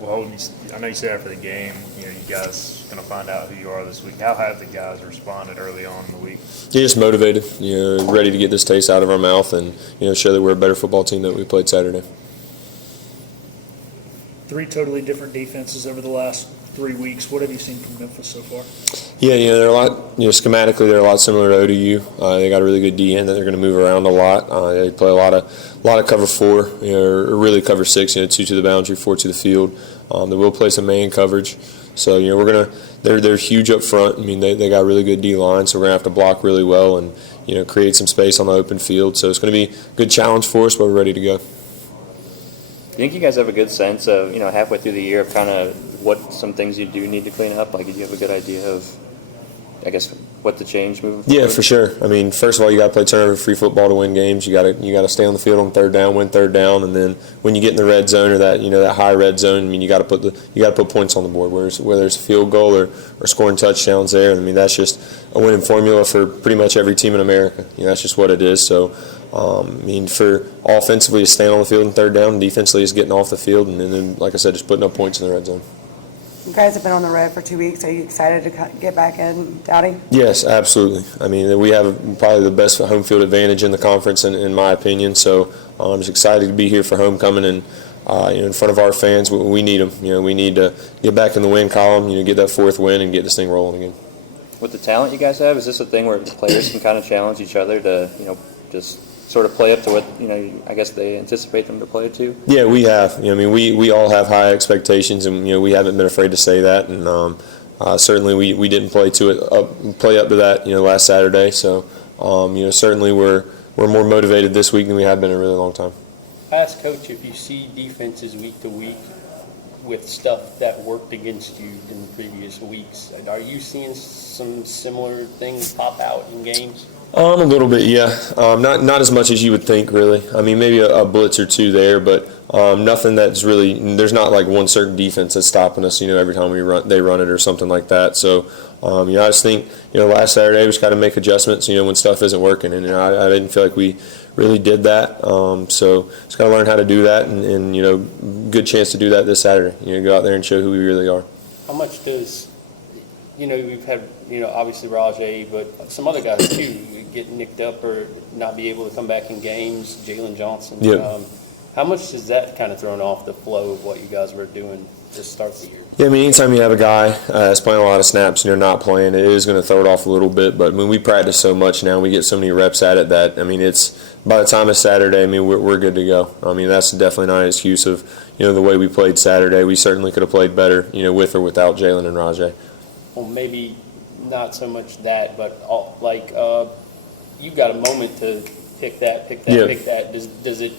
Well, Holden, I know you said after the game, you guys going to find out who you are this week. How have the guys responded early on in the week? Yeah, just motivated, ready to get this taste out of our mouth and, show that we're a better football team than we played Saturday. 3 totally different defenses over the last 3 weeks. What have you seen from Memphis so far? Yeah, they're a lot, schematically they're a lot similar to ODU. They got a really good DN that they're going to move around a lot. They play a lot of cover 4, or really cover 6, 2 to the boundary, 4 to the field. They will play some man coverage. So, they're huge up front. I mean, they got really good D-line, so we're going to have to block really well and, create some space on the open field. So it's going to be a good challenge for us, but we're ready to go. Do you think you guys have a good sense of, halfway through the year of kind of what some things you do need to clean up? Like, do you have a good idea of, I guess, what to change moving forward? Yeah, for sure. I mean, first of all, you got to play turnover-free football to win games. You got to stay on the field on third down, win third down, and then when you get in the red zone or that that high red zone, I mean, you got to put points on the board. Whether it's a field goal or scoring touchdowns there, I mean, that's just a winning formula for pretty much every team in America. That's just what it is. So, I mean, for offensively, is staying on the field in third down, and defensively is getting off the field, and then, like I said, just putting up points in the red zone. You guys have been on the road for 2 weeks. Are you excited to get back in, Dowdy? Yes, absolutely. I mean, we have probably the best home field advantage in the conference, in my opinion. So I'm just excited to be here for homecoming and in front of our fans. We need them. We need to get back in the win column. Get that 4th win and get this thing rolling again. With the talent you guys have, is this a thing where the players can kind of challenge each other to just sort of play up to what I guess they anticipate them to play to? Yeah, we have. I mean, we all have high expectations, and we haven't been afraid to say that. And certainly we didn't play up to that last Saturday. So certainly we're more motivated this week than we have been in a really long time. I asked Coach if you see defenses week to week with stuff that worked against you in previous weeks. Are you seeing some similar things pop out in games? A little bit, yeah. Not as much as you would think, really. I mean, maybe a blitz or two there, but nothing that's really. There's not like one certain defense that's stopping us. Every time they run it or something like that. So, I just think last Saturday we just got to make adjustments. When stuff isn't working, and I didn't feel like we really did that. So just got to learn how to do that, and good chance to do that this Saturday. Go out there and show who we really are. How much does we've had obviously Rajay, but some other guys too get nicked up or not be able to come back in games. Jalen Johnson. Yep. How much has that kind of thrown off the flow of what you guys were doing to start the year? Yeah, I mean, anytime you have a guy that's playing a lot of snaps and you're not playing, it is going to throw it off a little bit. But when we practice so much now, we get so many reps at it that, I mean, it's by the time it's Saturday, I mean, we're good to go. I mean, that's definitely not an excuse of, the way we played Saturday. We certainly could have played better, with or without Jalen and Rajay. Well, maybe not so much that, but you've got a moment to pick that. Does it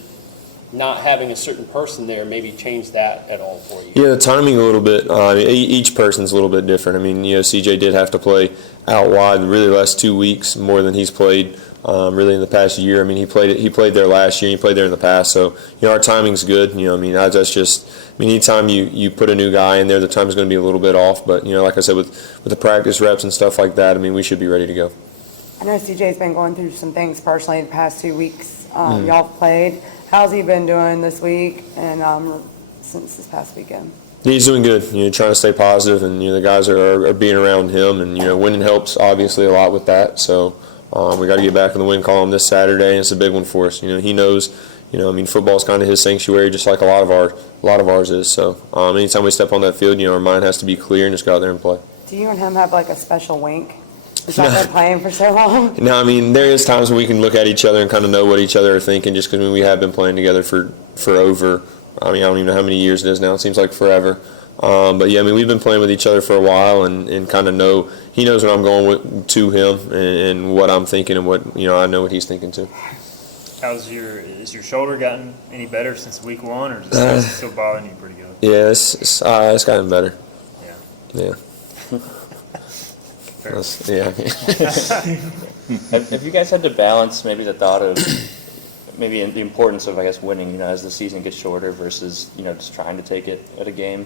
not having a certain person there maybe change that at all for you? Yeah, the timing a little bit. Each person's a little bit different. I mean, CJ did have to play out wide really the last 2 weeks more than he's played really in the past year. I mean, he played there last year. He played there in the past. So, our timing's good. Anytime you put a new guy in there, the time's going to be a little bit off. But, like I said, with the practice reps and stuff like that, I mean, we should be ready to go. I know CJ's been going through some things personally the past 2 weeks. Y'all played. How's he been doing this week and since this past weekend? Yeah, he's doing good. Trying to stay positive, and the guys are being around him, and winning helps obviously a lot with that. So we got to get back in the win column this Saturday, and it's a big one for us. He knows. Football's kind of his sanctuary, just like a lot of ours is. So anytime we step on that field, our mind has to be clear and just go out there and play. Do you and him have like a special wink? Is that been playing for so long? No, I mean, there is times when we can look at each other and kind of know what each other are thinking, just because we have been playing together for over, I don't even know how many years it is now. It seems like forever. But, yeah, I mean, we've been playing with each other for a while and kind of know, he knows what I'm going to him and what I'm thinking and what, I know what he's thinking too. Has your shoulder gotten any better since week 1, or is it still bothering you pretty good? Yeah, it's gotten better. Yeah. Yeah. Have you guys had to balance maybe the thought of maybe the importance of, I guess, winning, as the season gets shorter versus, just trying to take it at a game,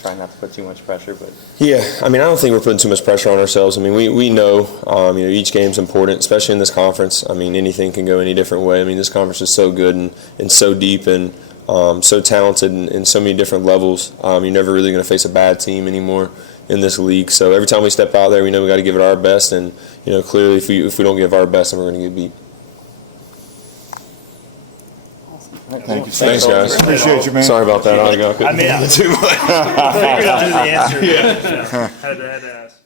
trying not to put too much pressure, but. Yeah, I mean, I don't think we're putting too much pressure on ourselves. I mean, we know, each game's important, especially in this conference. I mean, anything can go any different way. I mean, this conference is so good and so deep, and, so talented in so many different levels. You're never really going to face a bad team anymore in this league. So every time we step out there, we know we got to give it our best. And clearly, if we don't give our best, then we're going to get beat. Thank you. Thanks, guys. Appreciate you, man. Sorry about that. I I mean, I figured I knew the answer. Had to ask.